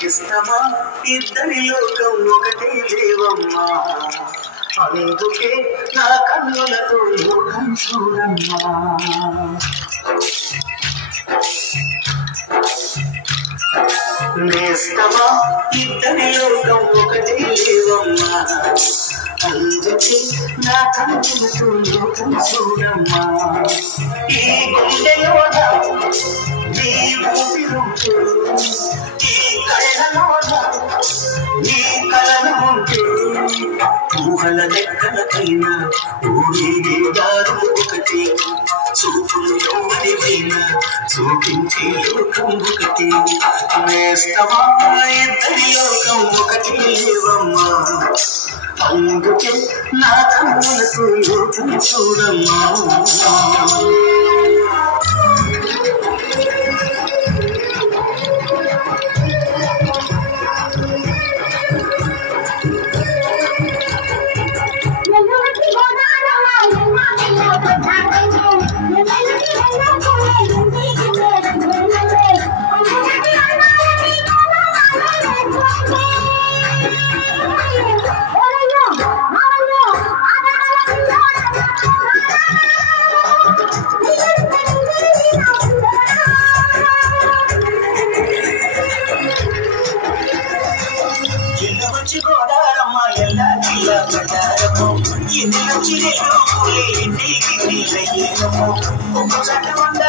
ఇష్టమా ఇద్దరి లోకం ఒకటే లేవమ్మా అందుకే నా కన్నులతో లోకం చూడమ్మా నేస్తమా ఇద్దరి లోకం ఒకటే లేవమ్మా అందుకే నా కన్నులతో లోకం చూడమ్మా ఈ గుండెలోన నీ ఊపిరుంటూ ఈ కళ్ళలోన నీ కలను ఉంటూ ఊహల లెక్కల పైన ఊరిగే దారు ఒకటి చూపులు ఎవరివైనా చూపించే లోకం ఒకటి నేస్తమా ఇద్దరి లోకం ఒకటి లేవమ్మా అందుకే నా కన్నులతో లోకం చూడమ్మా గోదారమ్మ ఎలా జిల్లా ప్రచారము ఎన్ని వచ్చిన ఇంటికి ఒక